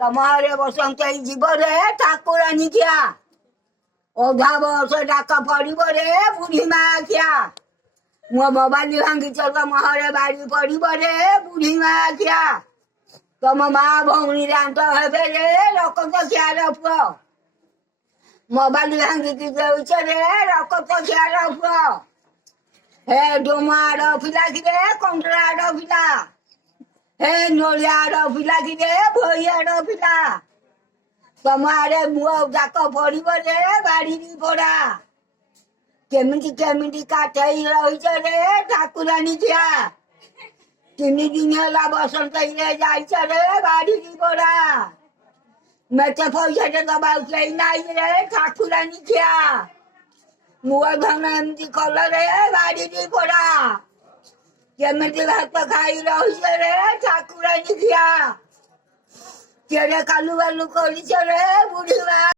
ତମରେ ବସନ୍ତ ଯିବ ରେ ଠାକୁରାଣୀ ଖିଆ ଅଧା ବର୍ଷ ଡାକ ପଡିବ ରେ ବୁଢୀ ମା ଖିଆ ମୋ ମୋବାଇଲ ଭାଙ୍ଗିଛ ତମରେ ବାଡି ପଡିବ ରେ ବୁଢୀ ମା ଖିଆ ତମ ମା ଭଉଣୀ ରାନ୍ତ ହେବେ ରେ ରକତ ଖିଆର ପୁଅ ମୋବାଇଲ ଭାଙ୍ଗିକି ଦେଉଛ ରେ ରକତ ଖିଆର ପୁଅ ହେ ଡୋମ ଆଡ ପିଲା କିରେ କଣ୍ଟ୍ରା ଆଡ ପିଲା ହେ ନୋଳିଆ ଆଡ ପିଲା କିରେ ଭଇ ଆଡ ପିଲା ତମ ଆଡେ ମୁହ ଯାକ ପଡିବ ରେ ବାଡିରି ପଡା କେମିତି କେମିତି କାଠେଇ ରହିଛ ରେ ଠାକୁରାଣୀ ଝିଆ 3 ଦିନ ହେଲା ବସନ୍ତ ଯାଇଛ ରେ ବାଡିରି ପଡା ମେତେ ପଇସାଟେ ଦବାକୁ କେହି ନାହିଁ ରେ ଠାକୁରାଣୀ ଝିଆ ମୁହ ଧନ ଏମିତି କଲ ରେ ବାଡିରି ପଡା କେମିତି ଭାତ ଖାଇ ରହିଛ ରେ ଠାକୁରାଣୀ ଝିଆ କେଡେ କାଲୁ ବାଲୁ କରିଛ ରେ ବୁଢୀ ମା